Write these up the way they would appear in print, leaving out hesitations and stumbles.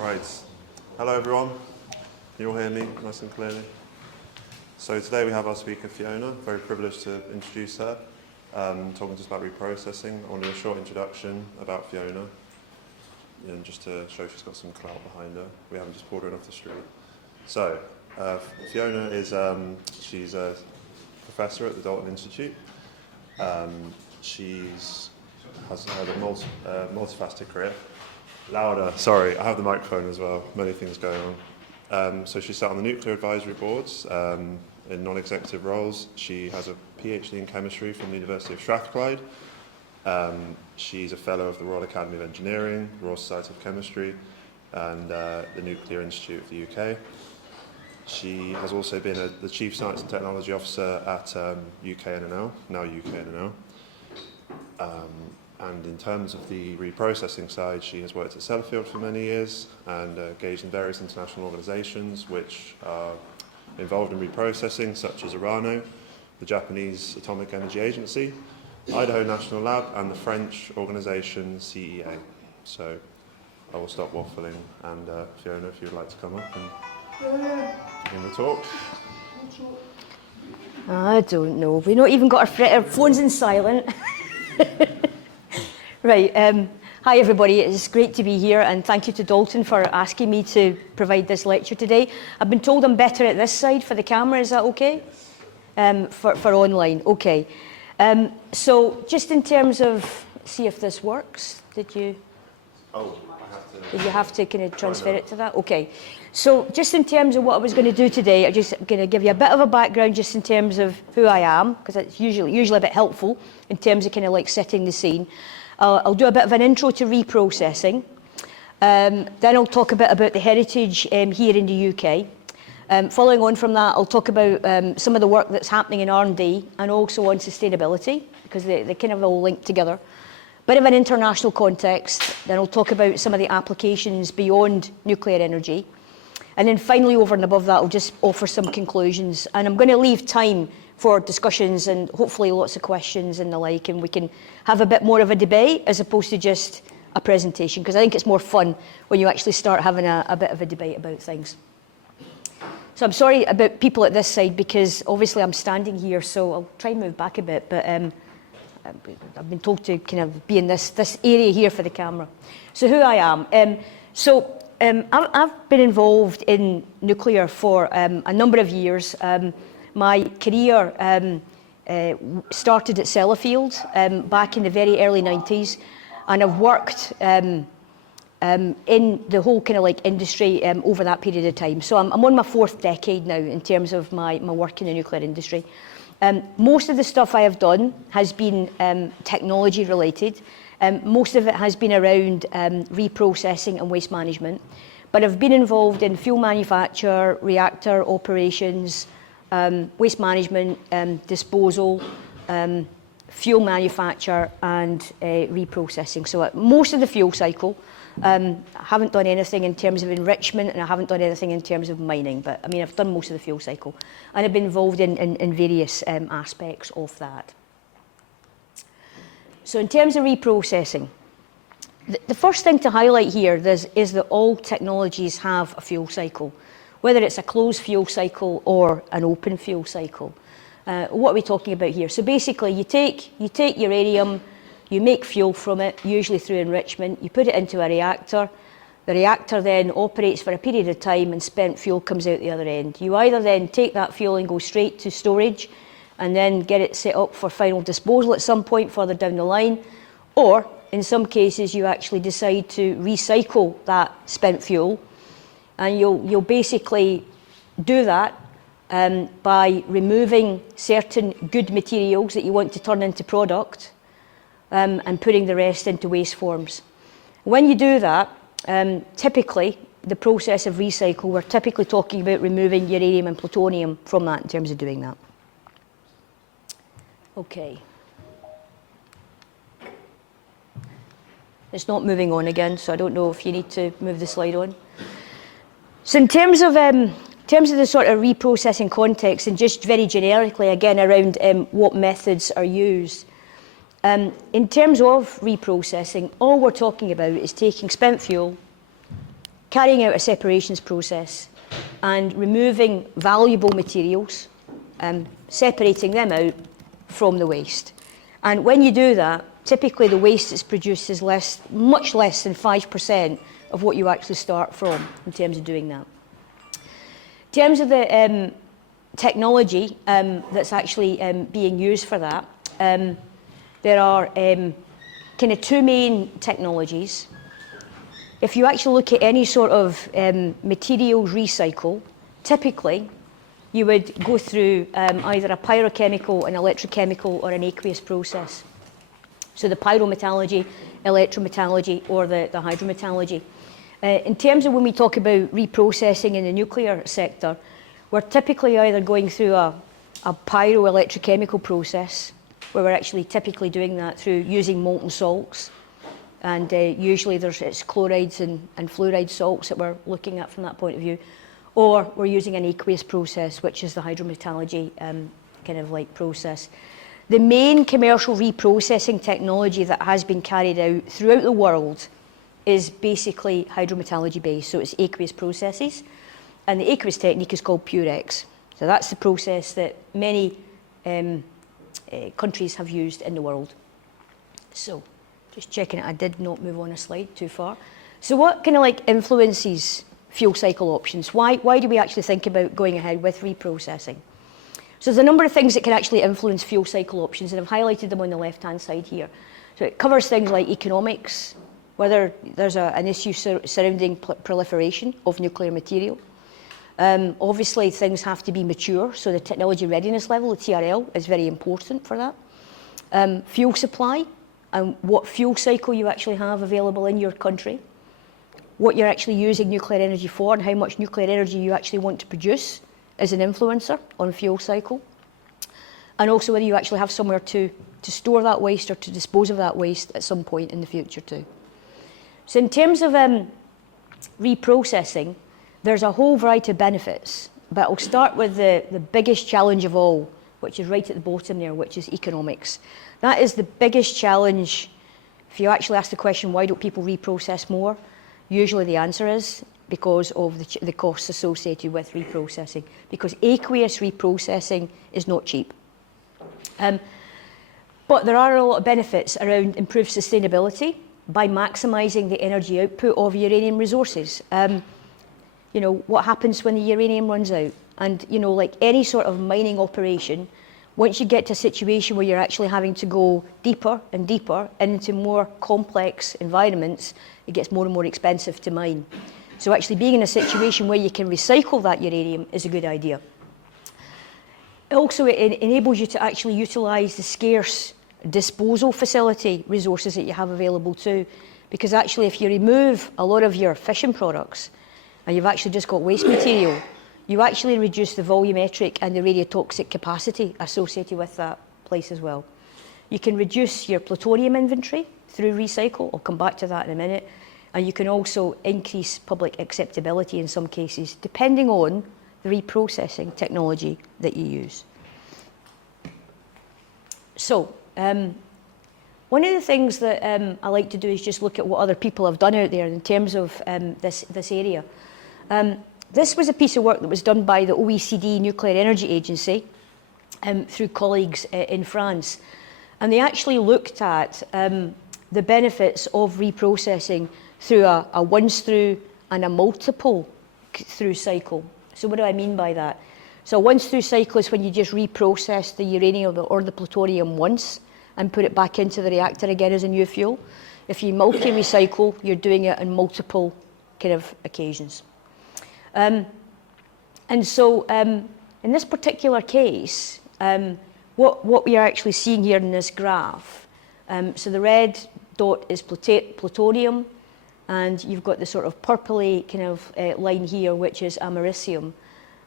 Right. Hello everyone. Can you all hear me nice and clearly? So today we have our speaker Fiona. Very privileged to introduce her. Talking to us about reprocessing. I want to do a short introduction about Fiona, and just to show she's got some clout behind her. We haven't just pulled her in off the street. So Fiona is she's a professor at the Dalton Institute. She's has had a multifaceted career. Louder, sorry, I have the microphone as well, many things going on. So she sat on the nuclear advisory boards in non-executive roles. She has a PhD in chemistry from the University of Strathclyde. She's a fellow of the Royal Academy of Engineering, the Royal Society of Chemistry, and the Nuclear Institute of the UK. She has also been the Chief Science and Technology Officer at UKNNL, now UKNNL. And in terms of the reprocessing side, she has worked at Sellafield for many years and engaged in various international organisations which are involved in reprocessing, such as Urano, the Japanese Atomic Energy Agency, Idaho National Lab, and the French organisation CEA. So I will stop waffling, and Fiona, if you would like to come up and begin the talk. I don't know. We've not even got our phones in silent. Right. Hi, everybody. It's great to be here, and thank you to Dalton for asking me to provide this lecture today. I've been told I'm better at this side for the camera. Is that okay? For online. Okay. So just in terms of, see if this works. Did you have to kind of transfer it to that? Okay. So just in terms of what I was going to do today, I'm just going to give you a bit of a background just in terms of who I am, because it's usually a bit helpful in terms of kind of like setting the scene. I'll do a bit of an intro to reprocessing. Then I'll talk a bit about the heritage here in the UK. Following on from that, I'll talk about some of the work that's happening in R&D and also on sustainability, because they kind of all link together. Bit of an international context. Then I'll talk about some of the applications beyond nuclear energy. And then finally, over and above that, I'll just offer some conclusions. And I'm going to leave time for discussions and hopefully lots of questions and the like, and we can have a bit more of a debate as opposed to just a presentation, because I think it's more fun when you actually start having a bit of a debate about things. So I'm sorry about people at this side, because obviously I'm standing here, so I'll try and move back a bit, but I've been told to kind of be in this area here for the camera. So who I am. I've been involved in nuclear for a number of years. My career started at Sellafield back in the very early 90s, and I've worked in the whole kind of like industry over that period of time. So I'm on my fourth decade now in terms of my work in the nuclear industry. Most of the stuff I have done has been technology related. Most of it has been around reprocessing and waste management, but I've been involved in fuel manufacture, reactor operations, waste management, disposal, fuel manufacture, and reprocessing. So most of the fuel cycle. I haven't done anything in terms of enrichment, and I haven't done anything in terms of mining, but I mean, I've done most of the fuel cycle, and I've been involved in various aspects of that. So in terms of reprocessing, the first thing to highlight here is that all technologies have a fuel cycle, whether it's a closed fuel cycle or an open fuel cycle. What are we talking about here? So basically, you take uranium, you make fuel from it, usually through enrichment, you put it into a reactor. The reactor then operates for a period of time, and spent fuel comes out the other end. You either then take that fuel and go straight to storage and then get it set up for final disposal at some point further down the line, or in some cases you actually decide to recycle that spent fuel, and you'll basically do that by removing certain good materials that you want to turn into product, and putting the rest into waste forms. When you do that, typically the process of recycle, we're typically talking about removing uranium and plutonium from that in terms of doing that. Okay. It's not moving on again, so I don't know if you need to move the slide on. So in terms of the sort of reprocessing context, and just very generically again around what methods are used, in terms of reprocessing, all we're talking about is taking spent fuel, carrying out a separations process and removing valuable materials, separating them out from the waste. And when you do that, typically the waste that's produced is much less than 5% of what you actually start from in terms of doing that. In terms of the technology that's actually being used for that, there are kind of two main technologies. If you actually look at any sort of materials recycle, typically you would go through either a pyrochemical, an electrochemical, or an aqueous process. So the pyrometallurgy, electrometallurgy, or the hydrometallurgy. In terms of when we talk about reprocessing in the nuclear sector, we're typically either going through a pyroelectrochemical process, where we're actually typically doing that through using molten salts. And usually it's chlorides and fluoride salts that we're looking at from that point of view. Or we're using an aqueous process, which is the hydrometallurgy kind of like process. The main commercial reprocessing technology that has been carried out throughout the world is basically hydrometallurgy based, so it's aqueous processes. And the aqueous technique is called Purex. So that's the process that many countries have used in the world. So, just checking it, I did not move on a slide too far. So what kind of like influences fuel cycle options? Why do we actually think about going ahead with reprocessing? So there's a number of things that can actually influence fuel cycle options, and I've highlighted them on the left-hand side here. So it covers things like economics, whether there's an issue surrounding proliferation of nuclear material. Obviously, things have to be mature, so the technology readiness level, the TRL, is very important for that. Fuel supply, and what fuel cycle you actually have available in your country, what you're actually using nuclear energy for, and how much nuclear energy you actually want to produce is an influencer on fuel cycle. And also whether you actually have somewhere to store that waste or to dispose of that waste at some point in the future too. So in terms of reprocessing, there's a whole variety of benefits, but I'll start with the biggest challenge of all, which is right at the bottom there, which is economics. That is the biggest challenge. If you actually ask the question, why don't people reprocess more? Usually the answer is because of the costs associated with reprocessing, because aqueous reprocessing is not cheap. But there are a lot of benefits around improved sustainability by maximising the energy output of uranium resources. You know, what happens when the uranium runs out? And, you know, like any sort of mining operation, once you get to a situation where you're actually having to go deeper and deeper into more complex environments, it gets more and more expensive to mine. So actually being in a situation where you can recycle that uranium is a good idea. Also, it enables you to actually utilise the scarce disposal facility resources that you have available too. Because actually if you remove a lot of your fission products and you've actually just got waste material, you actually reduce the volumetric and the radiotoxic capacity associated with that place as well. You can reduce your plutonium inventory through recycle. I'll come back to that in a minute. And you can also increase public acceptability in some cases, depending on the reprocessing technology that you use. So, one of the things that I like to do is just look at what other people have done out there in terms of this area. This was a piece of work that was done by the OECD Nuclear Energy Agency through colleagues in France. And they actually looked at the benefits of reprocessing through a once through and a multiple through cycle. So what do I mean by that? So a once through cycle is when you just reprocess the uranium or the plutonium once and put it back into the reactor again as a new fuel. If you multi-recycle, you're doing it on multiple kind of occasions. And so in this particular case, what we are actually seeing here in this graph, so the red dot is plutonium, and you've got the sort of purpley kind of line here, which is americium.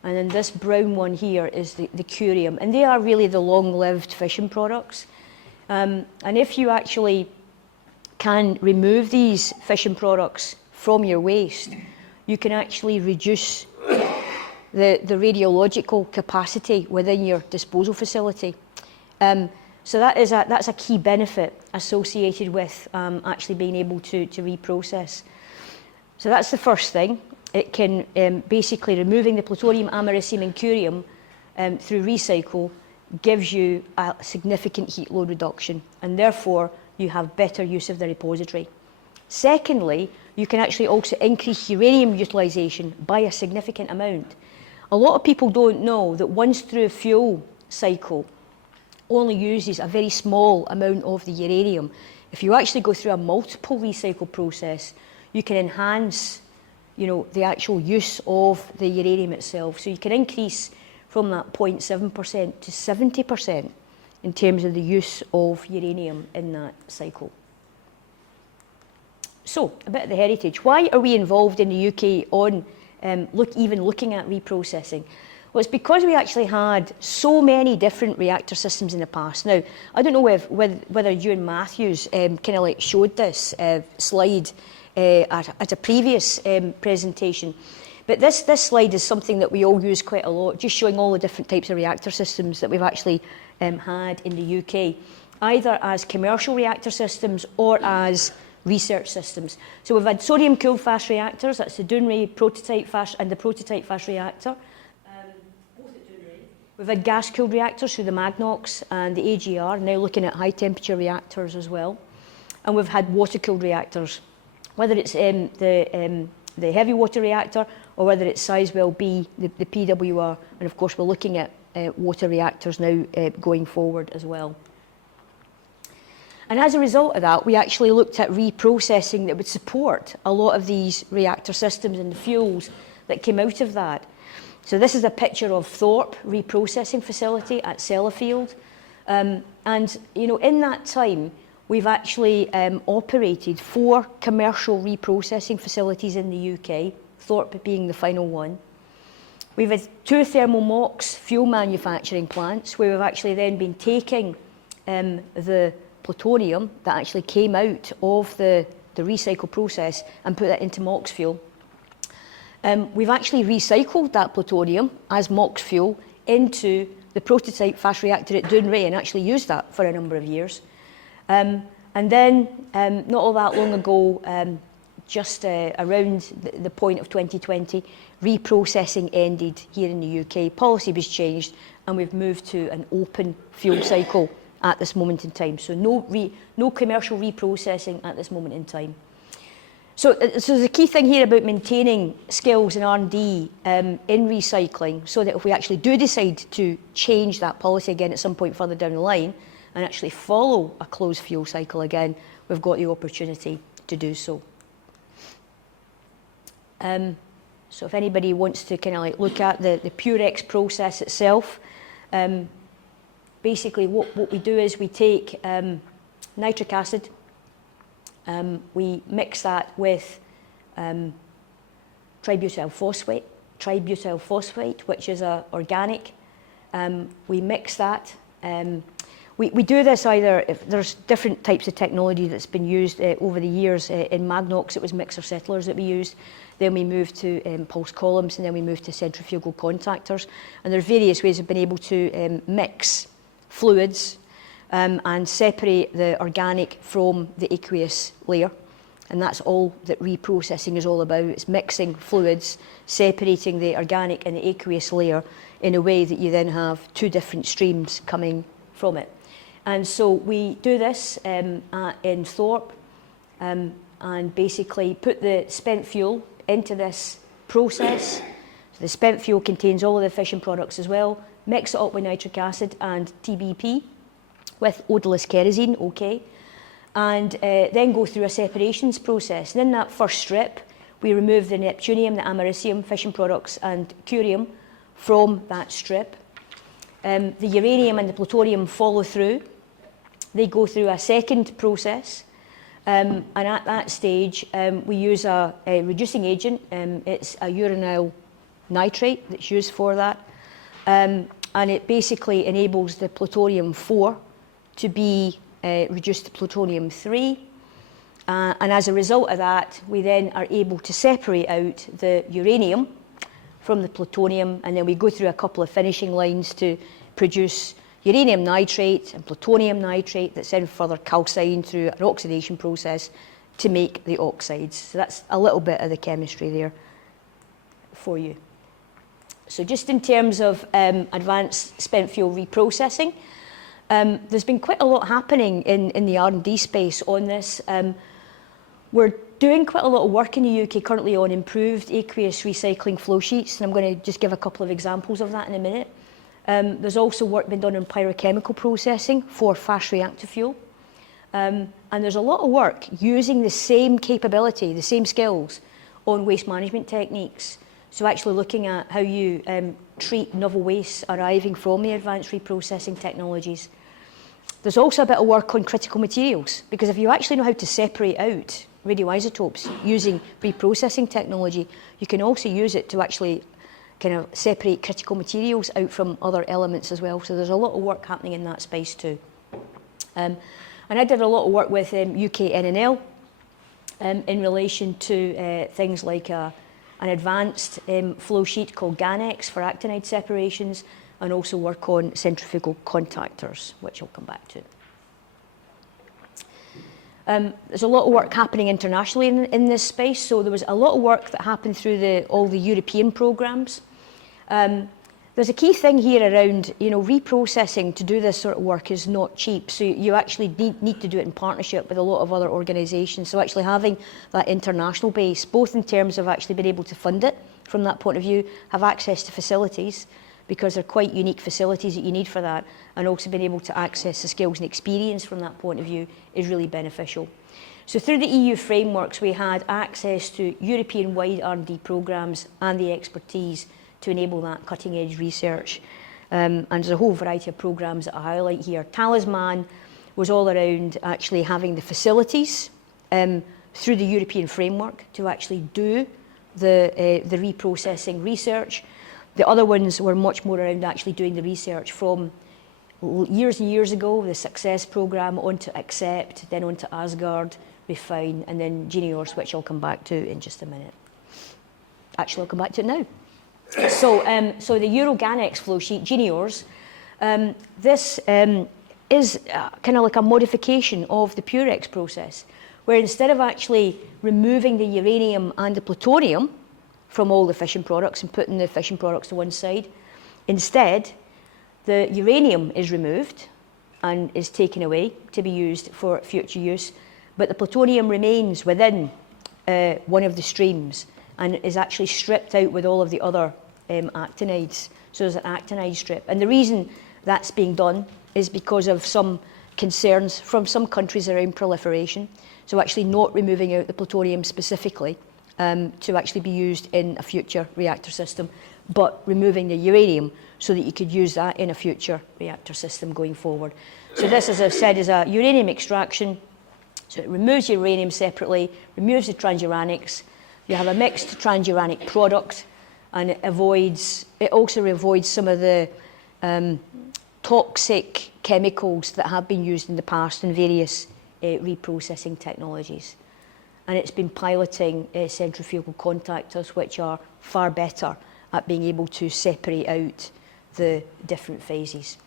And then this brown one here is the curium. And they are really the long-lived fission products. And if you actually can remove these fission products from your waste, you can actually reduce the radiological capacity within your disposal facility. So that's a key benefit associated with actually being able to reprocess. So that's the first thing. It can basically, removing the plutonium, americium and curium through recycle gives you a significant heat load reduction, and therefore you have better use of the repository. Secondly, you can actually also increase uranium utilisation by a significant amount. A lot of people don't know that once through a fuel cycle only uses a very small amount of the uranium. If you actually go through a multiple recycle process, you can enhance, you know, the actual use of the uranium itself. So you can increase from that 0.7% to 70% in terms of the use of uranium in that cycle. So, a bit of the heritage. Why are we involved in the UK on even looking at reprocessing? Well, it's because we actually had so many different reactor systems in the past. Now, I don't know whether you and Matthews kind of like showed this slide at a previous presentation, but this slide is something that we all use quite a lot, just showing all the different types of reactor systems that we've actually had in the UK, either as commercial reactor systems or as research systems. So we've had sodium-cooled fast reactors, that's the Dounreay prototype fast and the prototype fast reactor. Both at Dounreay. We've had gas-cooled reactors through the Magnox and the AGR, now looking at high-temperature reactors as well. And we've had water-cooled reactors, whether it's the heavy water reactor or whether it's Sizewell B, the PWR, and of course we're looking at water reactors now going forward as well. And as a result of that, we actually looked at reprocessing that would support a lot of these reactor systems and the fuels that came out of that. So this is a picture of Thorpe reprocessing facility at Sellafield. And you know, in that time, we've actually operated 4 commercial reprocessing facilities in the UK, Thorpe being the final one. We've had 2 thermal MOX fuel manufacturing plants where we've actually then been taking the plutonium that actually came out of the recycle process and put that into MOX fuel. We've actually recycled that plutonium as MOX fuel into the prototype fast reactor at Dounreay and actually used that for a number of years. And then, not all that long ago, just around the point of 2020, reprocessing ended here in the UK. Policy was changed and we've moved to an open fuel cycle at this moment in time. So no commercial reprocessing at this moment in time. So the key thing here about maintaining skills and R&D in recycling, so that if we actually do decide to change that policy again at some point further down the line and actually follow a closed fuel cycle again, we've got the opportunity to do so. So if anybody wants to kind of like look at the Purex process itself, basically what we do is we take nitric acid, we mix that with tributyl phosphate, which is organic. We mix that. We do this either, if there's different types of technology that's been used over the years. In Magnox, it was mixer settlers that we used. Then we moved to pulse columns, and then we moved to centrifugal contactors. And there's various ways of being able to mix fluids and separate the organic from the aqueous layer. And that's all that reprocessing is all about. It's mixing fluids, separating the organic and the aqueous layer in a way that you then have 2 different streams coming from it. And so we do this in Thorpe and basically put the spent fuel into this process. So the spent fuel contains all of the fission products as well. Mix it up with nitric acid and TBP with odorless kerosene, okay, and then go through a separations process. And in that first strip, we remove the neptunium, the americium, fission products and curium from that strip. The uranium and the plutonium follow through. They go through a second process, and at that stage, we use a reducing agent. It's a uranyl nitrate that's used for that. And it basically enables the plutonium-4 to be reduced to plutonium-3. And as a result of that, we then are able to separate out the uranium from the plutonium, and then we go through a couple of finishing lines to produce uranium nitrate and plutonium nitrate that's then further calcined through an oxidation process to make the oxides. So that's a little bit of the chemistry there for you. So just in terms of advanced spent fuel reprocessing, there's been quite a lot happening in the R&D space on this. We're doing quite a lot of work in the UK currently on improved aqueous recycling flow sheets, and I'm going to just give a couple of examples of that in a minute. There's also work being done on pyrochemical processing for fast reactor fuel. And there's a lot of work using the same capability, the same skills on waste management techniques. So actually looking at how you treat novel wastes arriving from the advanced reprocessing technologies. There's also a bit of work on critical materials, because if you actually know how to separate out radioisotopes using reprocessing technology, you can also use it to actually kind of separate critical materials out from other elements as well. So there's a lot of work happening in that space too. And I did a lot of work with UK NNL in relation to things like an advanced flow sheet called GANEX for actinide separations, and also work on centrifugal contactors, which I'll come back to. There's a lot of work happening internationally in this space. So there was a lot of work that happened through all the European programmes. There's a key thing here around, reprocessing to do this sort of work is not cheap. So you actually need to do it in partnership with a lot of other organisations. So actually having that international base, both in terms of actually being able to fund it from that point of view, have access to facilities, because they're quite unique facilities that you need for that, and also being able to access the skills and experience from that point of view is really beneficial. So through the EU frameworks, we had access to European-wide R&D programmes and the expertise to enable that cutting-edge research. And there's a whole variety of programmes that I highlight here. Talisman was all around actually having the facilities through the European framework to actually do the reprocessing research. The other ones were much more around actually doing the research from years and years ago, the Success programme, onto Accept, then onto Asgard, Refine, and then Geniors, which I'll come back to in just a minute. Actually, I'll come back to it now. So the Euroganex flow sheet, Geniors, this is kind of like a modification of the Purex process, where instead of actually removing the uranium and the plutonium from all the fission products and putting the fission products to one side, instead the uranium is removed and is taken away to be used for future use, but the plutonium remains within one of the streams and is actually stripped out with all of the other actinides. So there's an actinide strip. And the reason that's being done is because of some concerns from some countries around proliferation. So actually not removing out the plutonium specifically to actually be used in a future reactor system, but removing the uranium so that you could use that in a future reactor system going forward. So this, as I've said, is a uranium extraction. So it removes uranium separately, removes the transuranics. You have a mixed transuranic product, and it also avoids some of the toxic chemicals that have been used in the past in various reprocessing technologies. And it's been piloting centrifugal contactors, which are far better at being able to separate out the different phases.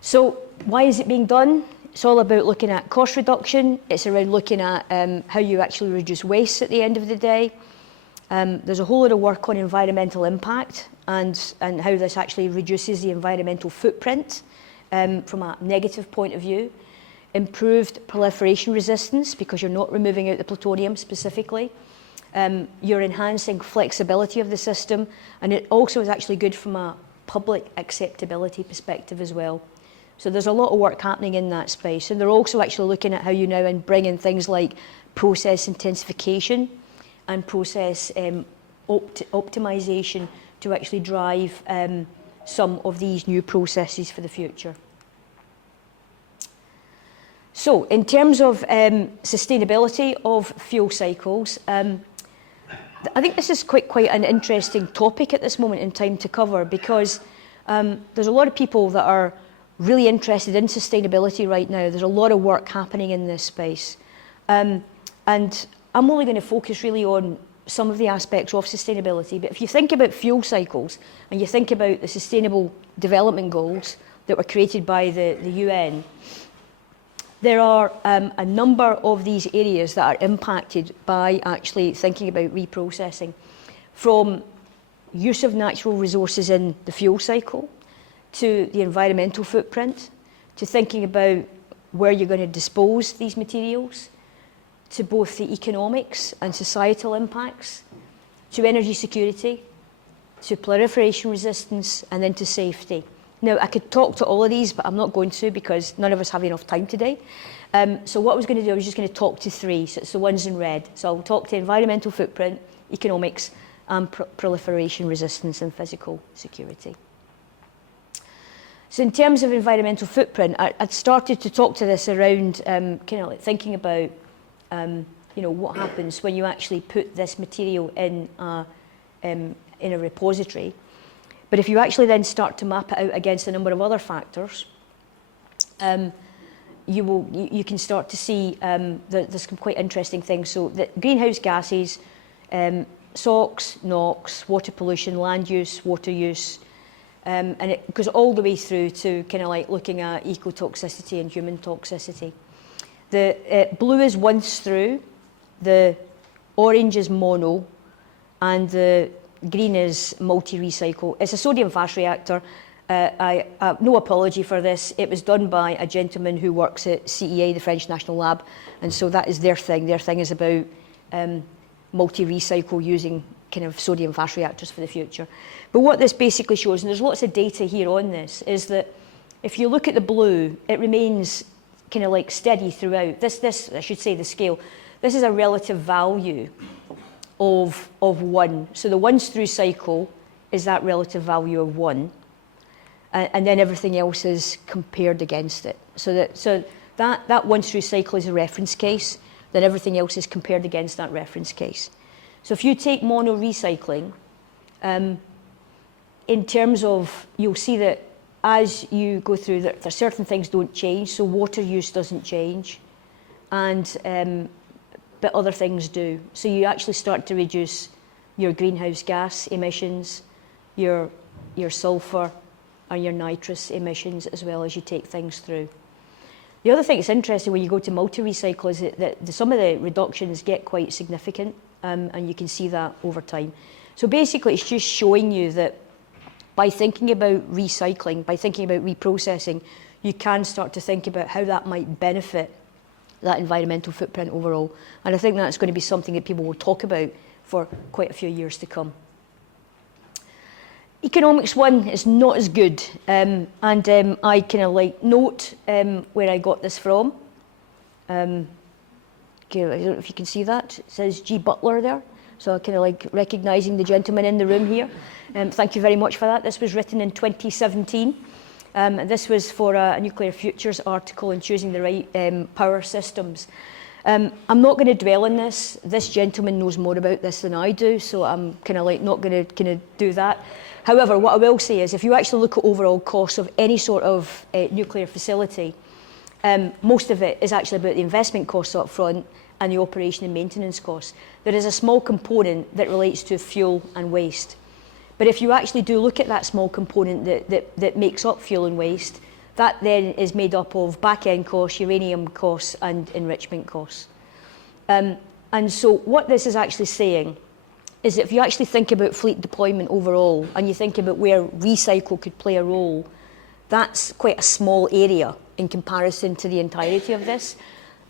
So why is it being done? It's all about looking at cost reduction. It's around looking at how you actually reduce waste at the end of the day. There's a whole lot of work on environmental impact and how this actually reduces the environmental footprint from a negative point of view. Improved proliferation resistance, because you're not removing out the plutonium specifically. You're enhancing flexibility of the system, and it also is actually good from a public acceptability perspective as well. So there's a lot of work happening in that space. And they're also actually looking at how you now bring in things like process intensification and process optimization to actually drive some of these new processes for the future. So in terms of sustainability of fuel cycles, I think this is quite an interesting topic at this moment in time to cover, because there's a lot of people that are really interested in sustainability right now. There's a lot of work happening in this space. And I'm only going to focus really on some of the aspects of sustainability. But if you think about fuel cycles and you think about the Sustainable Development Goals that were created by the UN, there are a number of these areas that are impacted by actually thinking about reprocessing, from use of natural resources in the fuel cycle, to the environmental footprint, to thinking about where you're going to dispose these materials, to both the economics and societal impacts, to energy security, to proliferation resistance, and then to safety. Now, I could talk to all of these, but I'm not going to because none of us have enough time today. So what I was going to do, I was just going to talk to three, so it's the ones in red. So I'll talk to environmental footprint, economics, and proliferation resistance and physical security. So in terms of environmental footprint, I'd started to talk to this around kind of like thinking about what happens when you actually put this material in a repository. But if you actually then start to map it out against a number of other factors, you can start to see there's some quite interesting things. So the greenhouse gases, SOx, NOx, water pollution, land use, water use, and it goes all the way through to kind of like looking at ecotoxicity and human toxicity. The blue is once through, the orange is mono, and the green is multi-recycle. It's a sodium fast reactor. I have no apology for this. It was done by a gentleman who works at CEA, the French National Lab, and so that is their thing. Their thing is about multi-recycle using kind of sodium fast reactors for the future. But what this basically shows, and there's lots of data here on this, is that if you look at the blue, it remains kind of like steady throughout. This I should say the scale. This is a relative value of 1. So the once through cycle is that relative value of 1. And then everything else is compared against it. So that once through cycle is a reference case, then everything else is compared against that reference case. So if you take mono recycling, in terms of, you'll see that as you go through, there certain things don't change. So water use doesn't change, and but other things do. So you actually start to reduce your greenhouse gas emissions, your sulfur, and your nitrous emissions, as well as you take things through. The other thing that's interesting when you go to multi-recycle is that some of the reductions get quite significant, and you can see that over time. So basically, it's just showing you that by thinking about recycling, by thinking about reprocessing, you can start to think about how that might benefit that environmental footprint overall. And I think that's going to be something that people will talk about for quite a few years to come. Economics 1 is not as good, and I kind of like note where I got this from. Okay, I don't know if you can see that. It says G. Butler there, so I kind of like recognising the gentleman in the room here. Thank you very much for that. This was written in 2017. This was for a Nuclear Futures article on choosing the right power systems. I'm not going to dwell on this. This gentleman knows more about this than I do, so I'm kind of like not going to kind of do that. However, what I will say is if you actually look at overall costs of any sort of nuclear facility, most of it is actually about the investment costs up front and the operation and maintenance costs. There is a small component that relates to fuel and waste. But if you actually do look at that small component that makes up fuel and waste, that then is made up of back-end costs, uranium costs, and enrichment costs. And so what this is actually saying is that if you actually think about fleet deployment overall, and you think about where recycle could play a role, that's quite a small area in comparison to the entirety of this.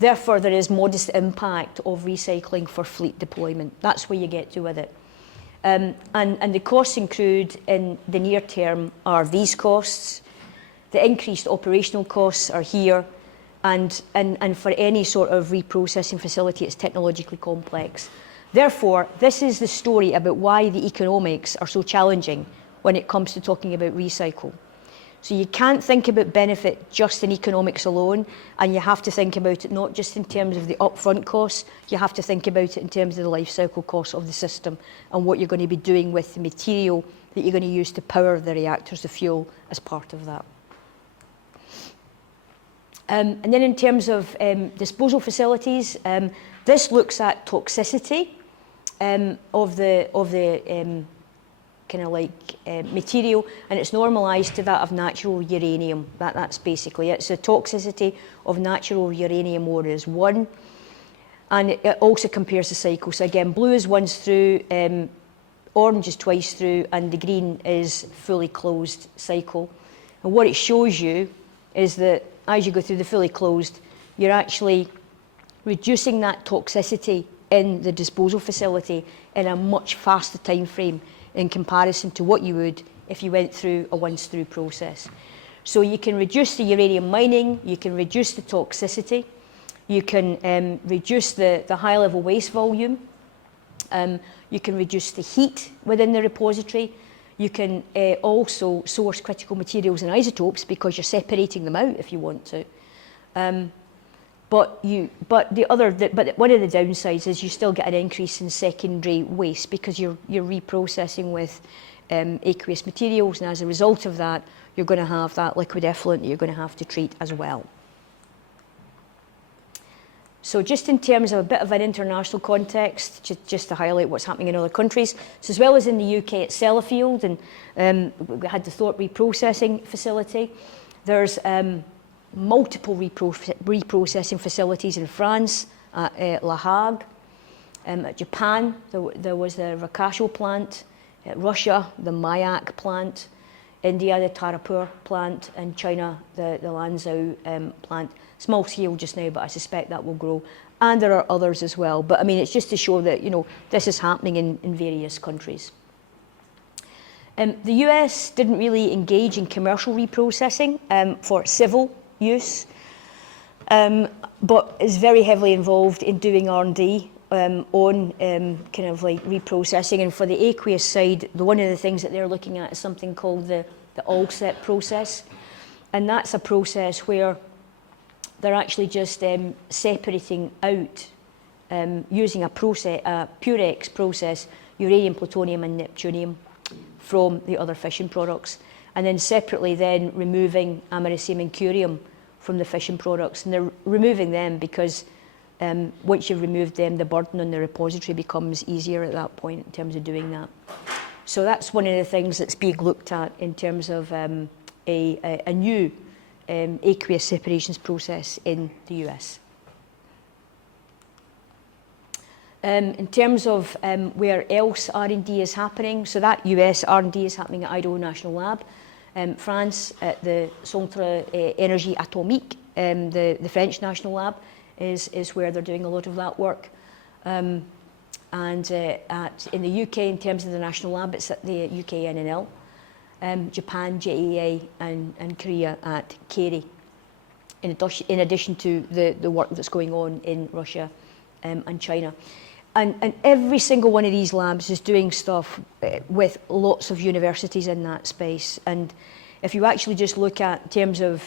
Therefore, there is modest impact of recycling for fleet deployment. That's where you get to with it. And the costs incurred in the near term are these costs. The increased operational costs are here, and for any sort of reprocessing facility, it's technologically complex. Therefore, this is the story about why the economics are so challenging when it comes to talking about recycle. So you can't think about benefit just in economics alone, and you have to think about it not just in terms of the upfront costs, you have to think about it in terms of the life cycle costs of the system and what you're going to be doing with the material that you're going to use to power the reactors, the fuel, as part of that. And then in terms of disposal facilities, this looks at toxicity of the kind kind of like material, and it's normalised to that of natural uranium. That's basically it. So toxicity of natural uranium ore is 1, and it also compares the cycle. So again, blue is once through, orange is twice through, and the green is fully closed cycle. And what it shows you is that as you go through the fully closed, you're actually reducing that toxicity in the disposal facility in a much faster time frame in comparison to what you would if you went through a once through process. So you can reduce the uranium mining, you can reduce the toxicity, you can reduce the high level waste volume, you can reduce the heat within the repository, you can also source critical materials and isotopes because you're separating them out if you want to. But one of the downsides is you still get an increase in secondary waste because you're reprocessing with aqueous materials, and as a result of that, you're going to have that liquid effluent that you're going to have to treat as well. So just in terms of a bit of an international context, just to highlight what's happening in other countries, so as well as in the UK at Sellafield, and we had the Thorpe reprocessing facility, there's multiple reprocessing facilities in France, at La Hague, at Japan, there was the Rakasho plant, at Russia, the Mayak plant, India, the Tarapur plant, and China, the Lanzhou plant. Small scale just now, but I suspect that will grow. And there are others as well. But I mean, it's just to show that, you know, this is happening in various countries. The US didn't really engage in commercial reprocessing for civil use, but is very heavily involved in doing R&D on kind of like reprocessing. And for the aqueous side, one of the things that they're looking at is something called the all-set process. And that's a process where they're actually just separating out, using a Purex process, uranium, plutonium and neptunium from the other fission products. And then separately then removing americium and curium from the fission products. And they're removing them because once you've removed them, the burden on the repository becomes easier at that point in terms of doing that. So that's one of the things that's being looked at in terms of a new aqueous separations process in the US. In terms of where else R&D is happening, so that US R&D is happening at Idaho National Lab. France at the Centre Énergie Atomique, the French National Lab, is where they're doing a lot of that work. And in the UK, in terms of the National Lab, it's at the UK NNL. Japan, JEA, and Korea at Kerry, in addition to the work that's going on in Russia and China. And every single one of these labs is doing stuff with lots of universities in that space. And if you actually just look at in terms of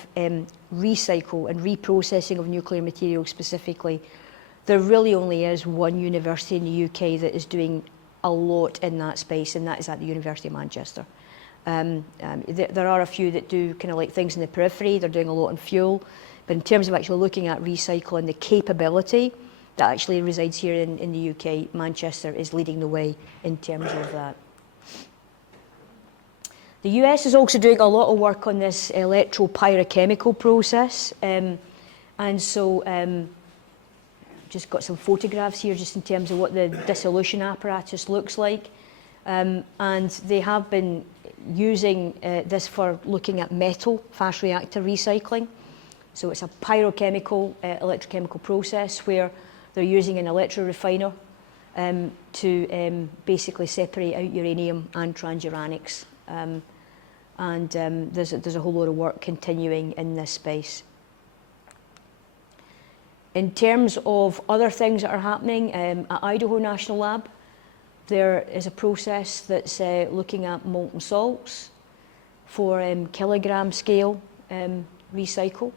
recycle and reprocessing of nuclear materials specifically, there really only is one university in the UK that is doing a lot in that space, and that is at the University of Manchester. There are a few that do kind of like things in the periphery. They're doing a lot in fuel, but in terms of actually looking at recycle and the capability that actually resides here in the UK, Manchester is leading the way in terms of that. The US is also doing a lot of work on this electropyrochemical process, and so just got some photographs here just in terms of what the dissolution apparatus looks like, and they have been using this for looking at metal fast reactor recycling. So it's a pyrochemical, electrochemical process where they're using an electrorefiner to basically separate out uranium and transuranics. There's a whole lot of work continuing in this space. In terms of other things that are happening, at Idaho National Lab, there is a process that's looking at molten salts for kilogram scale recycle.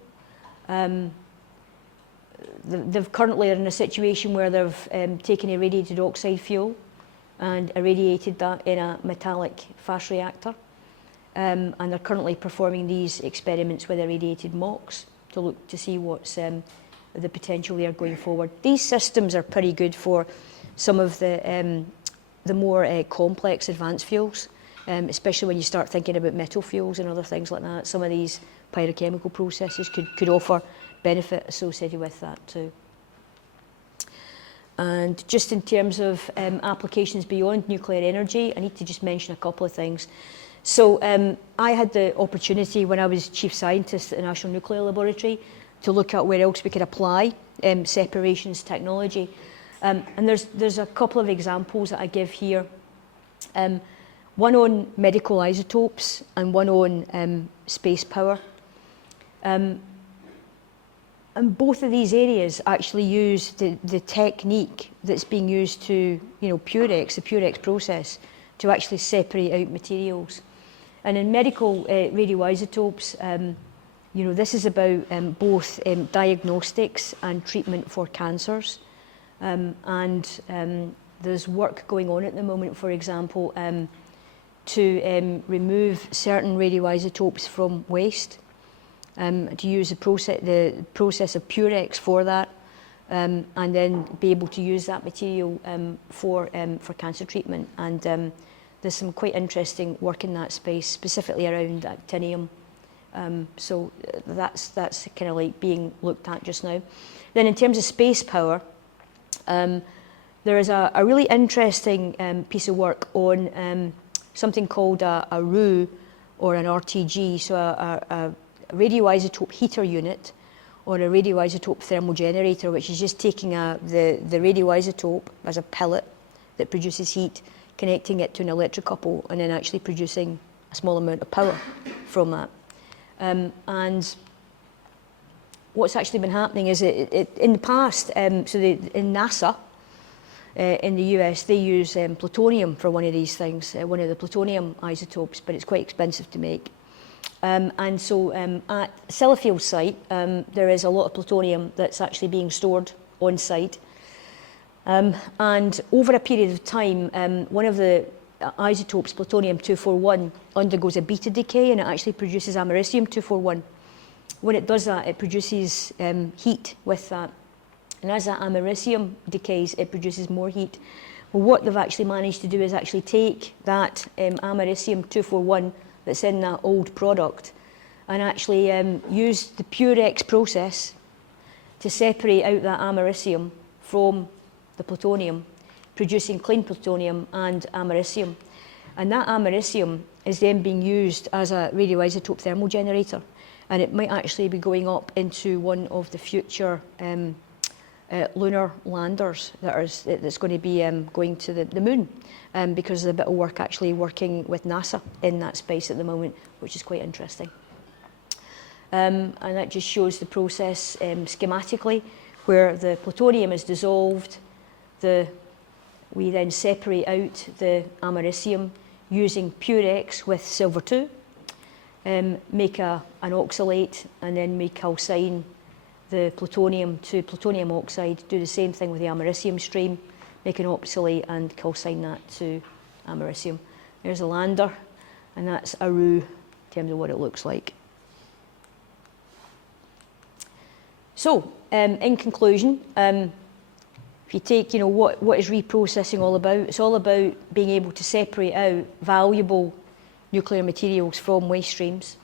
They've currently are in a situation where they've taken irradiated oxide fuel and irradiated that in a metallic fast reactor. And they're currently performing these experiments with irradiated MOX to look to see what's the potential there going forward. These systems are pretty good for some of the more complex advanced fuels, especially when you start thinking about metal fuels and other things like that. Some of these pyrochemical processes could offer benefit associated with that too. And just in terms of applications beyond nuclear energy, I need to just mention a couple of things. So I had the opportunity when I was chief scientist at the National Nuclear Laboratory to look at where else we could apply separations technology. And there's a couple of examples that I give here. One on medical isotopes and one on space power. And both of these areas actually use the technique that's being used to, Purex, the Purex process, to actually separate out materials. And in medical radioisotopes, this is about both diagnostics and treatment for cancers. There's work going on at the moment, for example, to remove certain radioisotopes from waste, to use the process of Purex for that, and then be able to use that material for cancer treatment. And there's some quite interesting work in that space, specifically around actinium. So that's kind of like being looked at just now. Then in terms of space power, there is a really interesting piece of work on something called a RU, or an RTG, so a radioisotope heater unit, or a radioisotope thermal generator, which is just taking the radioisotope as a pellet that produces heat, connecting it to an electrocouple, and then actually producing a small amount of power from that. And what's actually been happening is in the past, in NASA, in the US, they use plutonium for one of these things, one of the plutonium isotopes, but it's quite expensive to make. And so at Sellafield site, there is a lot of plutonium that's actually being stored on site. And over a period of time, one of the isotopes, plutonium-241, undergoes a beta decay, and it actually produces americium-241. When it does that, it produces heat with that. And as that americium decays, it produces more heat. Well, what they've actually managed to do is actually take that americium-241 that's in that old product and actually use the Purex process to separate out that americium from the plutonium, producing clean plutonium and americium. And that americium is then being used as a radioisotope thermal generator, and it might actually be going up into one of the future lunar landers that's going to be going to the moon, because there's a bit of work actually working with NASA in that space at the moment, which is quite interesting. And that just shows the process schematically, where the plutonium is dissolved, we then separate out the americium using Purex with silver-2, make an oxalate, and then recalcine the plutonium to plutonium oxide, do the same thing with the americium stream, make an oxalate and calcine that to americium. There's a lander, and that's a RU in terms of what it looks like. So, in conclusion, if you take, what is reprocessing all about? It's all about being able to separate out valuable nuclear materials from waste streams.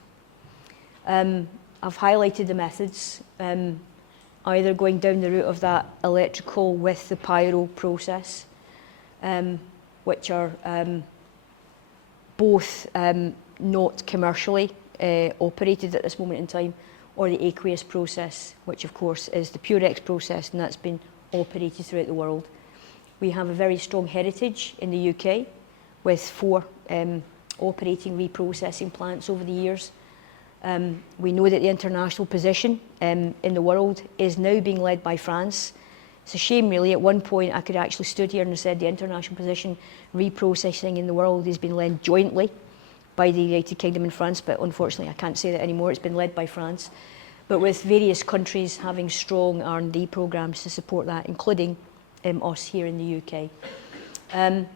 I've highlighted the methods, either going down the route of that electrical with the pyro process, which are both not commercially operated at this moment in time, or the aqueous process, which of course is the Purex process, and that's been operated throughout the world. We have a very strong heritage in the UK with 4 operating reprocessing plants over the years. We know that the international position in the world is now being led by France. It's a shame really, at one point I could actually stood here and said the international position reprocessing in the world has been led jointly by the United Kingdom and France, but unfortunately I can't say that anymore, it's been led by France. But with various countries having strong R&D programs to support that, including us here in the UK. And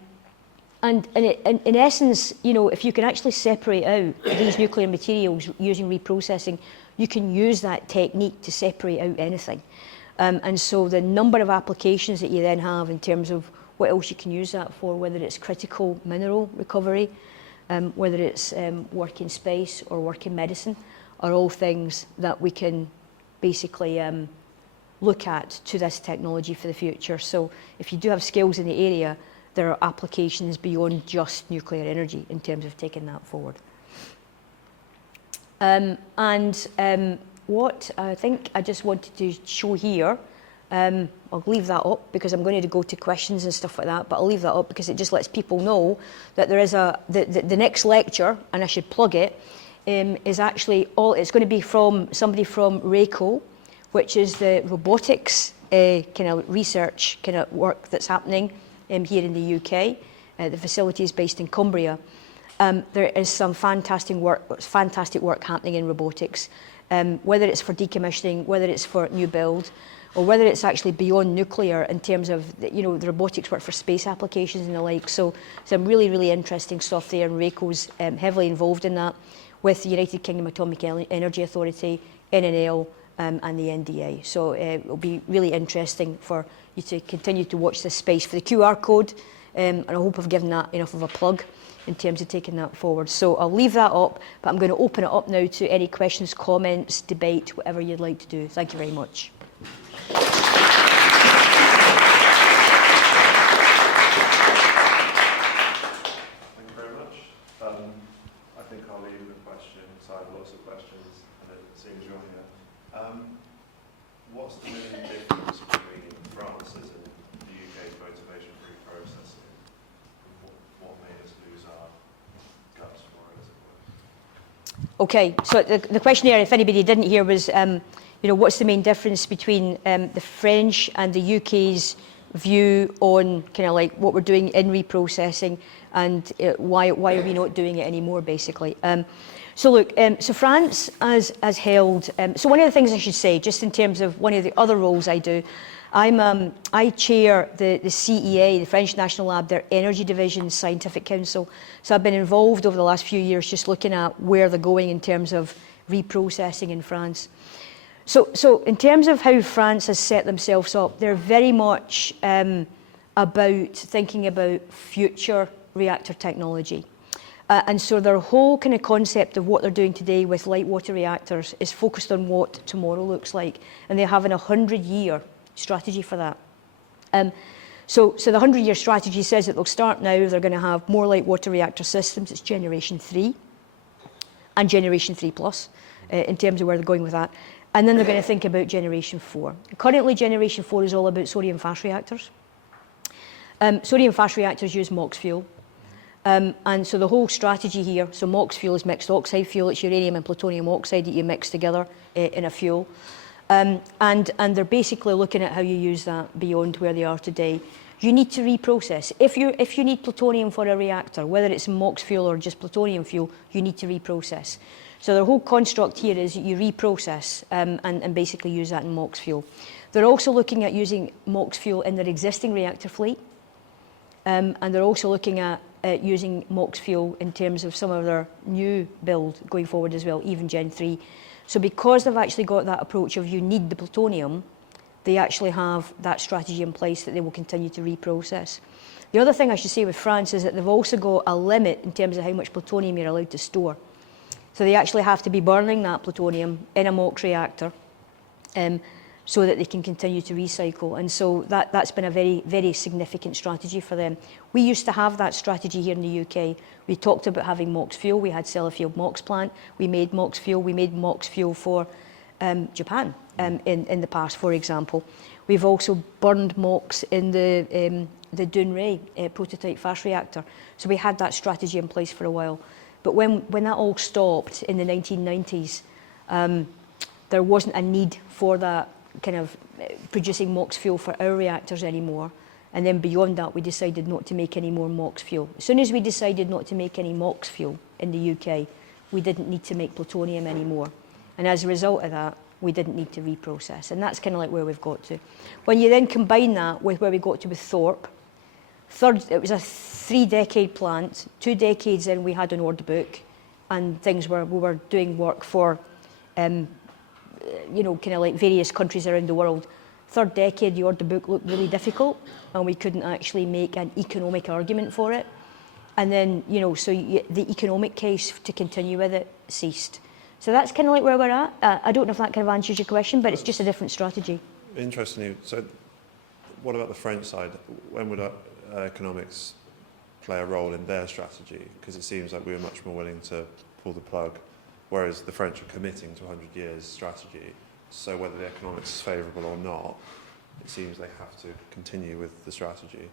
in essence, if you can actually separate out these nuclear materials using reprocessing, you can use that technique to separate out anything. And so the number of applications that you then have in terms of what else you can use that for, whether it's critical mineral recovery, whether it's work in space or work in medicine, are all things that we can basically look at to this technology for the future. So if you do have skills in the area, there are applications beyond just nuclear energy in terms of taking that forward. What I think I just wanted to show here, I'll leave that up because I'm going to go to questions and stuff like that, but I'll leave that up because it just lets people know that there is the next lecture, and I should plug it, is actually it's going to be from somebody from RACO, which is the robotics kind of research kind of work that's happening here in the UK. The facility is based in Cumbria. There is some fantastic work happening in robotics, whether it's for decommissioning, whether it's for new build, or whether it's actually beyond nuclear in terms of the robotics work for space applications and the like. So some really, really interesting stuff there, and RACO's heavily involved in that with the United Kingdom Atomic Energy Authority, NNL, and the NDA. So it will be really interesting for you to continue to watch this space for the QR code, and I hope I've given that enough of a plug in terms of taking that forward. So I'll leave that up, but I'm going to open it up now to any questions, comments, debate, whatever you'd like to do. Thank you very much. Thank you very much. I think I'll leave the questions. I have lots of questions, and it seems you're here. What's the main difference between France's and the UK's motivation for reprocessing? What made us lose our guts for it, as it were? Okay, so the question here, if anybody didn't hear, was what's the main difference between the French and the UK's view on kind of like what we're doing in reprocessing, and why are we not doing it anymore, basically. So France has held, so one of the things I should say, just in terms of one of the other roles I do, I chair the CEA, the French National Lab, their Energy Division Scientific Council. So I've been involved over the last few years just looking at where they're going in terms of reprocessing in France. So in terms of how France has set themselves up, they're very much about thinking about future reactor technology. And so their whole kind of concept of what they're doing today with light water reactors is focused on what tomorrow looks like. And they're having a 100-year strategy for that. So the 100-year strategy says that they'll start now, they're going to have more light water reactor systems. It's generation 3 and generation 3 plus in terms of where they're going with that. And then they're going to think about generation 4. Currently, generation 4 is all about sodium fast reactors. Sodium fast reactors use MOX fuel. And so the whole strategy here, so MOX fuel is mixed oxide fuel. It's uranium and plutonium oxide that you mix together in a fuel. And they're basically looking at how you use that beyond where they are today. You need to reprocess. If you need plutonium for a reactor, whether it's MOX fuel or just plutonium fuel, you need to reprocess. So their whole construct here is you reprocess and basically use that in MOX fuel. They're also looking at using MOX fuel in their existing reactor fleet. And they're also looking at using MOX fuel in terms of some of their new build going forward as well, even Gen 3. So because they've actually got that approach of you need the plutonium, they actually have that strategy in place that they will continue to reprocess. The other thing I should say with France is that they've also got a limit in terms of how much plutonium you're allowed to store. So they actually have to be burning that plutonium in a MOX reactor so that they can continue to recycle. And so that's been a very, very significant strategy for them. We used to have that strategy here in the UK. We talked about having MOX fuel. We had Sellafield MOX plant. We made MOX fuel. We made MOX fuel for Japan in the past, for example. We've also burned MOX in the Dunray prototype fast reactor. So we had that strategy in place for a while. But when that all stopped in the 1990s, there wasn't a need for that kind of producing MOX fuel for our reactors anymore. And then beyond that, we decided not to make any more MOX fuel. As soon as we decided not to make any MOX fuel in the UK, we didn't need to make plutonium anymore. And as a result of that, we didn't need to reprocess. And that's kind of like where we've got to. When you then combine that with where we got to with Thorpe, it was a 3-decade plant. 2 decades in, we had an order book, and we were doing work for, kind of like various countries around the world. 3rd decade, the order book looked really difficult, and we couldn't actually make an economic argument for it. and then, you know, so the economic case to continue with it ceased. So that's kind of like where we're at. I don't know if that kind of answers your question, but it's just a different strategy. Interestingly, so what about the French side? When would economics play a role in their strategy? Because it seems like we were much more willing to pull the plug, whereas the French are committing to 100 years strategy. So whether the economics is favourable or not, it seems they have to continue with the strategy.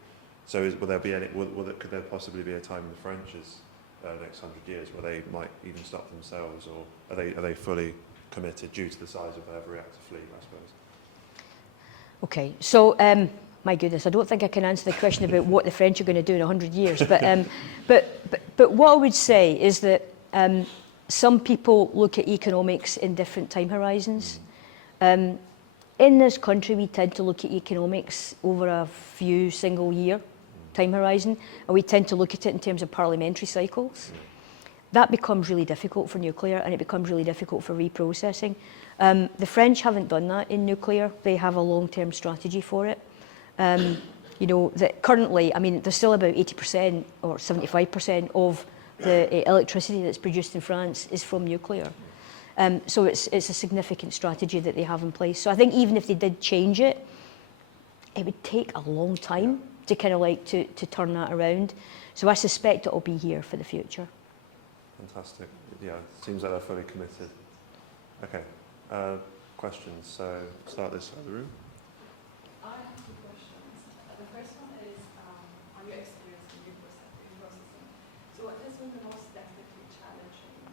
So will there be any? Could there possibly be a time in the French's next 100 years where they might even stop themselves, or are they fully committed due to the size of their reactor fleet, I suppose? Okay, so my goodness, I don't think I can answer the question about what the French are going to do in 100 years. But what I would say is that some people look at economics in different time horizons. In this country, we tend to look at economics over a few single year time horizon, and we tend to look at it in terms of parliamentary cycles. That becomes really difficult for nuclear, and it becomes really difficult for reprocessing. The French haven't done that in nuclear. They have a long-term strategy for it. You know, that currently, I mean, there's still about 80% or 75% of the electricity that's produced in France is from nuclear. So it's a significant strategy that they have in place. So I think even if they did change it, it would take a long time to kind of like to turn that around. So I suspect it'll be here for the future. Fantastic. Yeah, seems like they're fully committed. Okay. Questions? So start this side of the room. I have two questions. The first one is, on your experience in reprocessing. So what has been the most technically challenging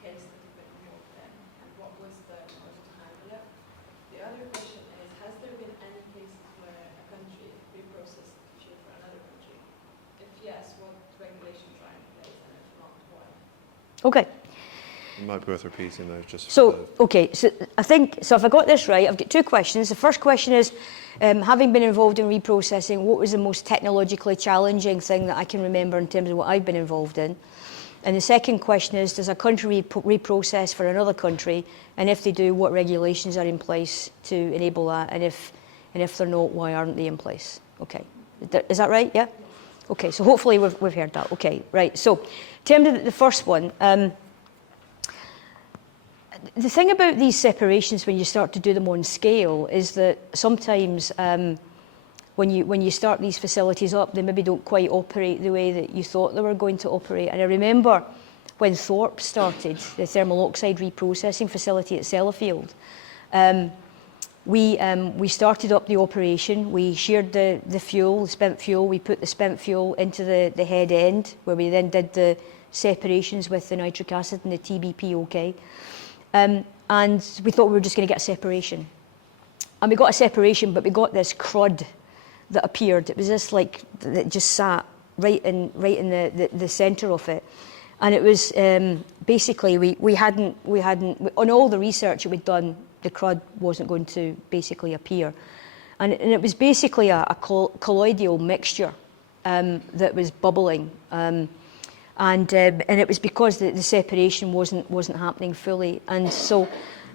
case that you've been involved in, and what was the knowledge to handle it? The other question is, has there been any cases where a country reprocessed fuel for another country? If yes, what regulations are in place, and if not, why? Okay. It might be worth repeating those just So, okay, so I think, so if I got this right, I've got two questions. The first question is, having been involved in reprocessing, what was the most technologically challenging thing that I can remember in terms of what I've been involved in? And the second question is, does a country reprocess for another country? And if they do, what regulations are in place to enable that? And if they're not, why aren't they in place? Okay, is that right? Yeah? Okay, so hopefully we've heard that. Okay, right. So in terms of the first one, the thing about these separations when you start to do them on scale is that sometimes when you start these facilities up, they maybe don't quite operate the way that you thought they were going to operate. And I remember when Thorpe started, the thermal oxide reprocessing facility at Sellafield, we started up the operation. We shared the fuel, the spent fuel. We put the spent fuel into the head end, where we then did the separations with the nitric acid and the TBP. And we thought we were just going to get a separation. And we got a separation, but we got this crud that appeared. It was this like, that just sat right in the centre of it. And it was basically, we hadn't, on all the research that we'd done, the crud wasn't going to basically appear. And it was basically a colloidal mixture that was bubbling. And it was because the separation wasn't happening fully. And so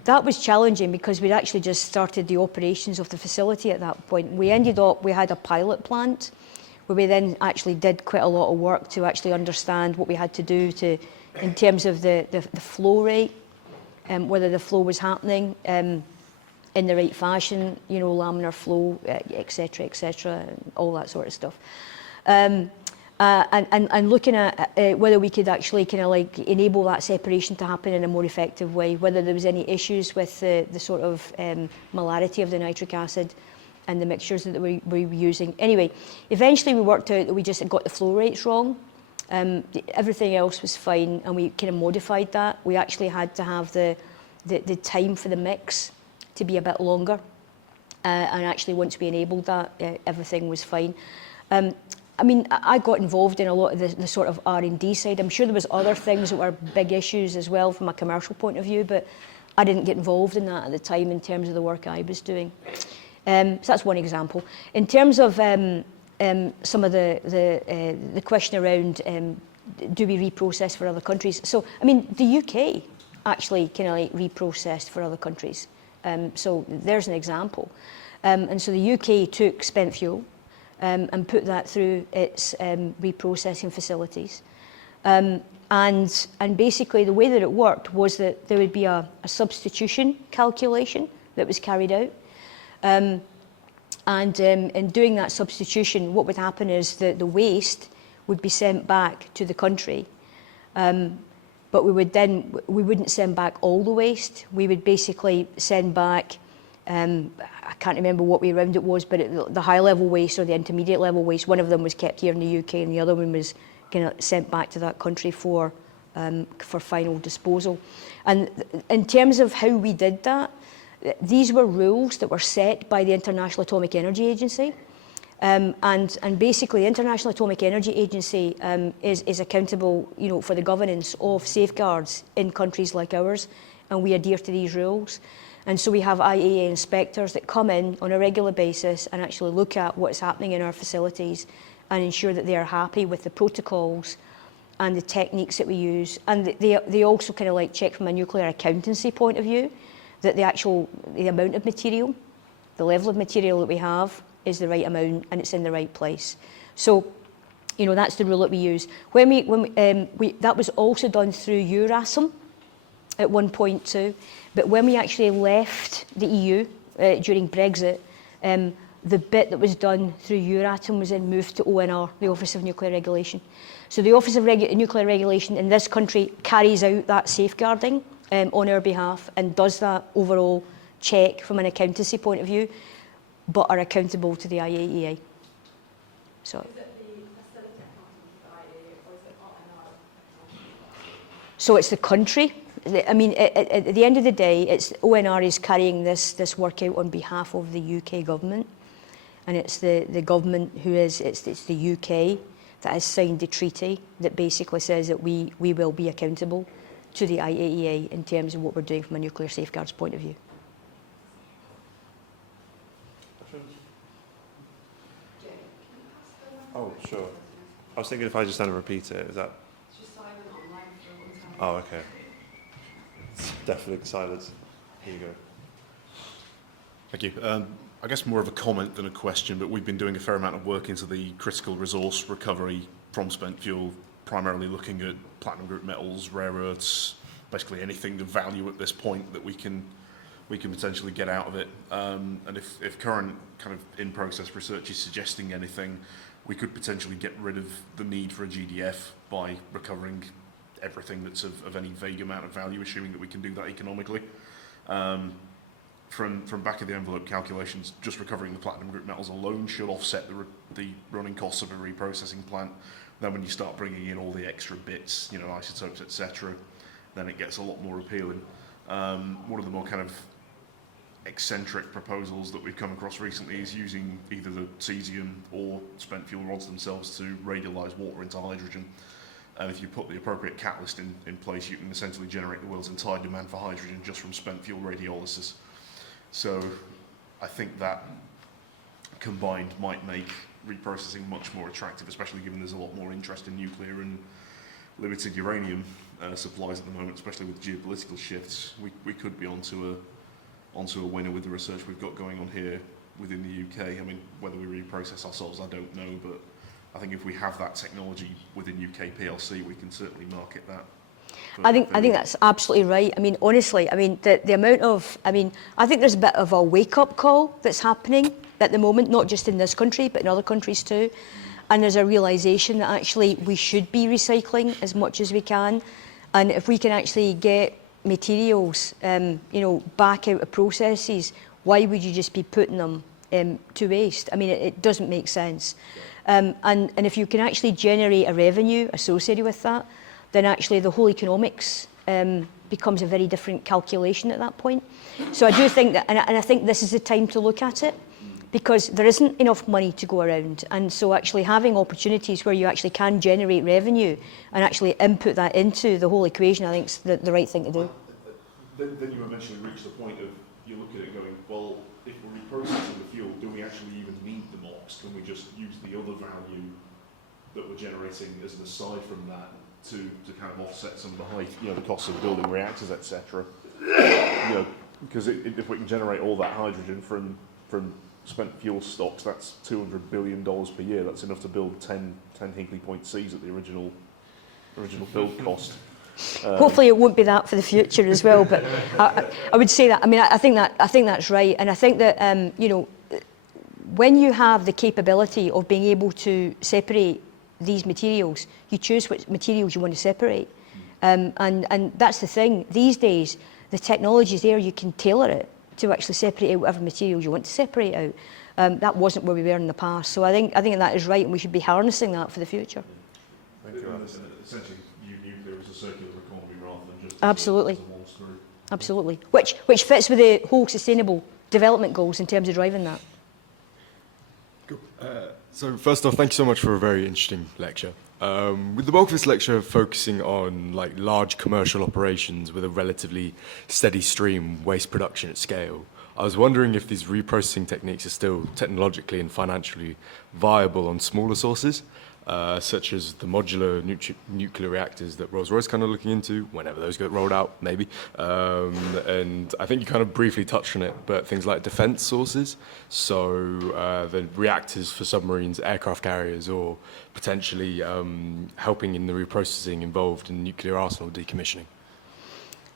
that was challenging because we'd actually just started the operations of the facility at that point. We had a pilot plant where we then actually did quite a lot of work to actually understand what we had to do in terms of the flow rate, whether the flow was happening in the right fashion, you know, laminar flow, et cetera, all that sort of stuff. And looking at whether we could actually kind of like enable that separation to happen in a more effective way, whether there was any issues with the sort of molarity of the nitric acid and the mixtures that we were using. Anyway, eventually we worked out that we just got the flow rates wrong. Everything else was fine, and we kind of modified that. We actually had to have the time for the mix to be a bit longer. And actually once we enabled that, everything was fine. I mean, I got involved in a lot of the sort of R&D side. I'm sure there was other things that were big issues as well from a commercial point of view, but I didn't get involved in that at the time in terms of the work I was doing. So that's one example. In terms of some of the question around do we reprocess for other countries? So, I mean, the UK actually kind of like reprocessed for other countries. So there's an example. And so the UK took spent fuel, and put that through its reprocessing facilities. And basically the way that it worked was that there would be a substitution calculation that was carried out. In doing that substitution, what would happen is that the waste would be sent back to the country. But we wouldn't send back all the waste. We would basically send back, I can't remember what way around it was, but the high level waste or the intermediate level waste, one of them was kept here in the UK and the other one was kind of sent back to that country for final disposal. And in terms of how we did that, these were rules that were set by the International Atomic Energy Agency. And basically, the International Atomic Energy Agency is accountable, for the governance of safeguards in countries like ours, and we adhere to these rules. And so we have IAEA inspectors that come in on a regular basis and actually look at what's happening in our facilities and ensure that they are happy with the protocols and the techniques that we use. And they also kind of like check from a nuclear accountancy point of view that the amount of material, the level of material that we have is the right amount and it's in the right place. So, that's the rule that we use. That was also done through Euratom at one point too. But when we actually left the EU during Brexit, the bit that was done through Euratom was then moved to ONR, the Office of Nuclear Regulation. So the Office of Nuclear Regulation in this country carries out that safeguarding on our behalf and does that overall check from an accountancy point of view, but are accountable to the IAEA. So. Is it the facility accountable to the IAEA or is it ONR? So it's the country. I mean, at the end of the day, it's ONR is carrying this work out on behalf of the UK government, and it's the government it's the UK that has signed the treaty that basically says that we will be accountable to the IAEA in terms of what we're doing from a nuclear safeguards point of view. Oh, sure. I was thinking if I just stand and repeat it, is that? It's just silent online for a long time. Oh, okay. It's definitely silence. Here you go. Thank you. I guess more of a comment than a question, but we've been doing a fair amount of work into the critical resource recovery from spent fuel, primarily looking at platinum group metals, rare earths, basically anything of value at this point that we can potentially get out of it. And if current kind of in-process research is suggesting anything, we could potentially get rid of the need for a GDF by recovering everything that's of any vague amount of value, assuming that we can do that economically. From back of the envelope calculations, just recovering the platinum group metals alone should offset the running costs of a reprocessing plant. Then when you start bringing in all the extra bits, isotopes, etc., then it gets a lot more appealing. One of the more kind of eccentric proposals that we've come across recently is using either the cesium or spent fuel rods themselves to radialize water into hydrogen. And if you put the appropriate catalyst in place, you can essentially generate the world's entire demand for hydrogen just from spent fuel radiolysis. So I think that combined might make reprocessing much more attractive, especially given there's a lot more interest in nuclear and limited uranium supplies at the moment, especially with geopolitical shifts. We could be onto a winner with the research we've got going on here within the UK. I mean, whether we reprocess ourselves, I don't know, but I think if we have that technology within UK PLC, we can certainly market that. I think that's absolutely right. I mean, honestly, the amount of, I think there's a bit of a wake-up call that's happening at the moment, not just in this country, but in other countries too. And there's a realisation that actually we should be recycling as much as we can. And if we can actually get materials, back out of processes, why would you just be putting them to waste? I mean, it doesn't make sense. And if you can actually generate a revenue associated with that, then actually the whole economics becomes a very different calculation at that point. So I do think that, and I think this is the time to look at it, because there isn't enough money to go around. And so actually having opportunities where you actually can generate revenue and actually input that into the whole equation, I think is the right thing to do. Then you eventually reach the point of, you look at it going, well, if we're reprocessing the fuel, do we actually even need the MOX? Can we just use the other value that we're generating as an aside from that to kind of offset some of the high, the costs of building reactors, etc. Because if we can generate all that hydrogen from spent fuel stocks, that's $200 billion per year. That's enough to build 10 Hinkley Point Cs at the original build cost. Hopefully it won't be that for the future as well, but I would say that. I mean, I think that's right, and I think that you know, when you have the capability of being able to separate these materials, you choose which materials you want to separate, and that's the thing. These days, the technology is there; you can tailor it to actually separate out whatever materials you want to separate out. That wasn't where we were in the past, so I think that is right, and we should be harnessing that for the future. Thank you. Essentially, nuclear is a circular economy rather than just Absolutely. as a one screw. Absolutely, which fits with the whole sustainable development goals in terms of driving that. Cool. So first off, thank you so much for a very interesting lecture. With the bulk of this lecture focusing on like large commercial operations with a relatively steady stream waste production at scale, I was wondering if these reprocessing techniques are still technologically and financially viable on smaller sources, such as the modular nuclear reactors that Rolls-Royce kind of looking into, whenever those get rolled out, maybe. And I think you kind of briefly touched on it, but things like defense sources, so the reactors for submarines, aircraft carriers, or potentially helping in the reprocessing involved in nuclear arsenal decommissioning.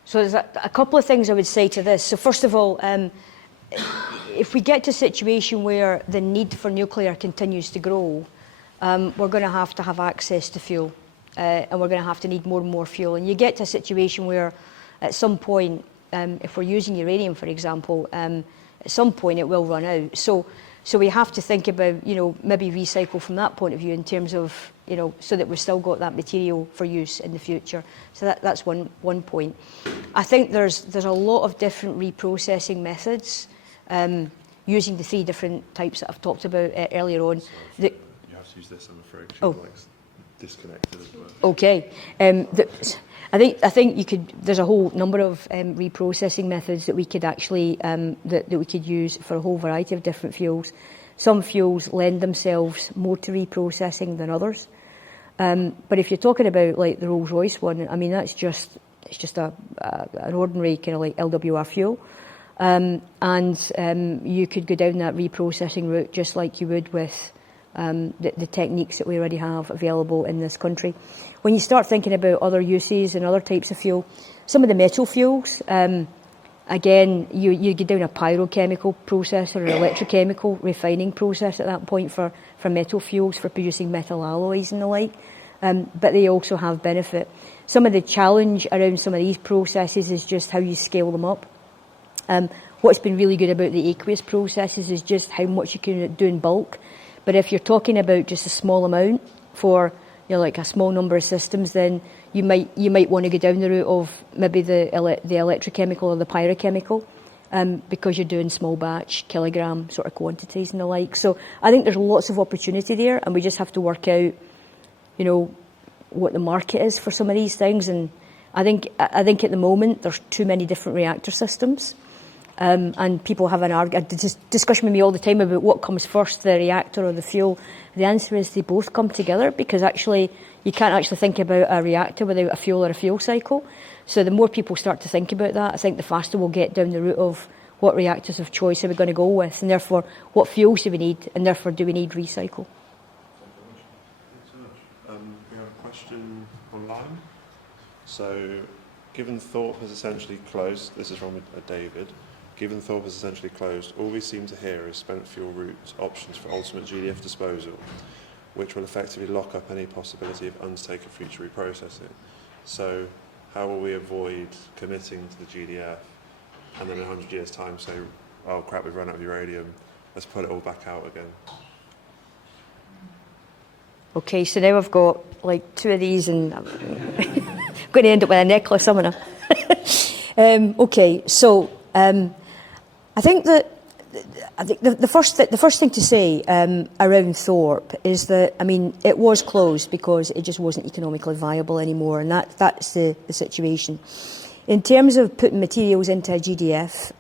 So there's a couple of things I would say to this. So first of all, if we get to a situation where the need for nuclear continues to grow, we're going to have access to fuel, and we're going to have to need more and more fuel. And you get to a situation where, at some point, if we're using uranium, for example, at some point it will run out. So we have to think about, you know, maybe recycle from that point of view in terms of, you know, so that we've still got that material for use in the future. So that's one point. I think there's a lot of different reprocessing methods, using the 3 different types that I've talked about earlier on. You have to use this, I'm afraid. Oh. Like disconnected as well. Okay. I think you could. There's a whole number of reprocessing methods that we could actually that we could use for a whole variety of different fuels. Some fuels lend themselves more to reprocessing than others. But if you're talking about like the Rolls-Royce one, I mean that's just an ordinary kind of like LWR fuel, and you could go down that reprocessing route just like you would with the techniques that we already have available in this country. When you start thinking about other uses and other types of fuel, some of the metal fuels, again, you get down a pyrochemical process or an electrochemical refining process at that point for metal fuels, for producing metal alloys and the like, but they also have benefit. Some of the challenge around some of these processes is just how you scale them up. What's been really good about the aqueous processes is just how much you can do in bulk. But if you're talking about just a small amount for, you know, like a small number of systems, then you might want to go down the route of maybe the electrochemical or the pyrochemical, because you're doing small batch, kilogram sort of quantities and the like. So I think there's lots of opportunity there, and we just have to work out, you know, what the market is for some of these things. And I think at the moment there's too many different reactor systems. And people have a discussion with me all the time about what comes first, the reactor or the fuel. The answer is they both come together, because actually you can't actually think about a reactor without a fuel or a fuel cycle. So the more people start to think about that, I think the faster we'll get down the route of what reactors of choice are we going to go with, and therefore what fuels do we need, and therefore do we need recycle. Thanks so much. We have a question online. So, given Thorpe has essentially closed, this is from David. Given Thorpe has essentially closed, all we seem to hear is spent fuel route options for ultimate GDF disposal, which will effectively lock up any possibility of undertaking future reprocessing. So how will we avoid committing to the GDF and then in 100 years' time say, oh crap, we've run out of uranium, let's put it all back out again? Okay, so now I've got like 2 of these, and I'm going to end up with a necklace, I'm gonna. Okay, so I think the first thing to say around Thorpe is that, I mean, it was closed because it just wasn't economically viable anymore, and that's the situation. In terms of putting materials into a GDF,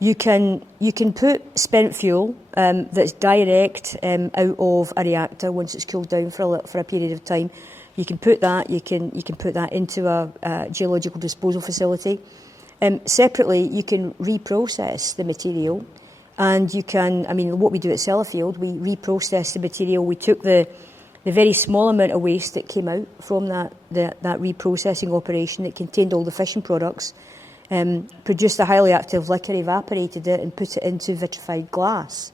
you can put spent fuel that's direct out of a reactor once it's cooled down for a period of time. You can put that put that into a geological disposal facility. Separately, you can reprocess the material And you can, I mean, what we do at Sellafield, we reprocess the material. We took the very small amount of waste that came out from that reprocessing operation that contained all the fishing products, produced a highly active liquor, evaporated it and put it into vitrified glass.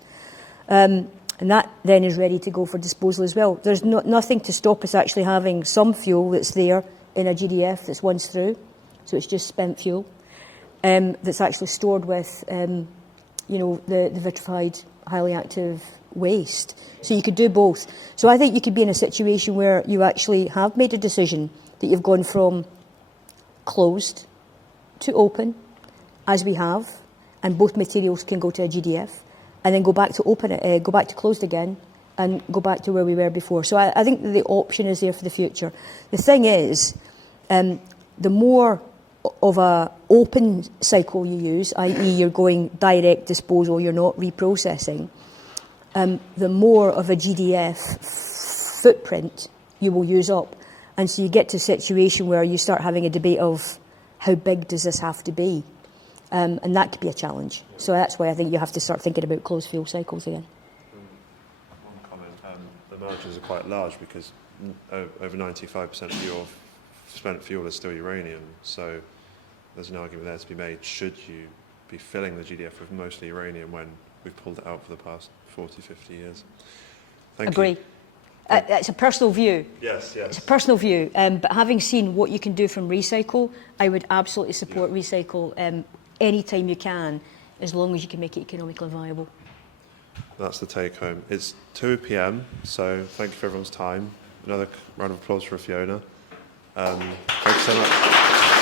And that then is ready to go for disposal as well. There's nothing to stop us actually having some fuel that's there in a GDF that's once through, so it's just spent fuel, that's actually stored with the vitrified, highly active waste. So you could do both. So I think you could be in a situation where you actually have made a decision that you've gone from closed to open, as we have, and both materials can go to a GDF, and then go back to open it, go back to closed again, and go back to where we were before. So I think the option is there for the future. The thing is, the more of a open cycle you use, i.e. you're going direct disposal, you're not reprocessing, the more of a GDF footprint you will use up. And so you get to a situation where you start having a debate of how big does this have to be? And that could be a challenge. So that's why I think you have to start thinking about closed fuel cycles again. One comment, the margins are quite large because over 95% of your spent fuel is still uranium. So there's an argument there to be made, should you be filling the GDF with mostly uranium when we've pulled it out for the past 40, 50 years? Thank Agree. you. It's a personal view. Yes, yes. It's a personal view. But having seen what you can do from recycle, I would absolutely support recycle any time you can, as long as you can make it economically viable. That's the take home. It's 2 p.m, so thank you for everyone's time. Another round of applause for Fiona. Thank you so much.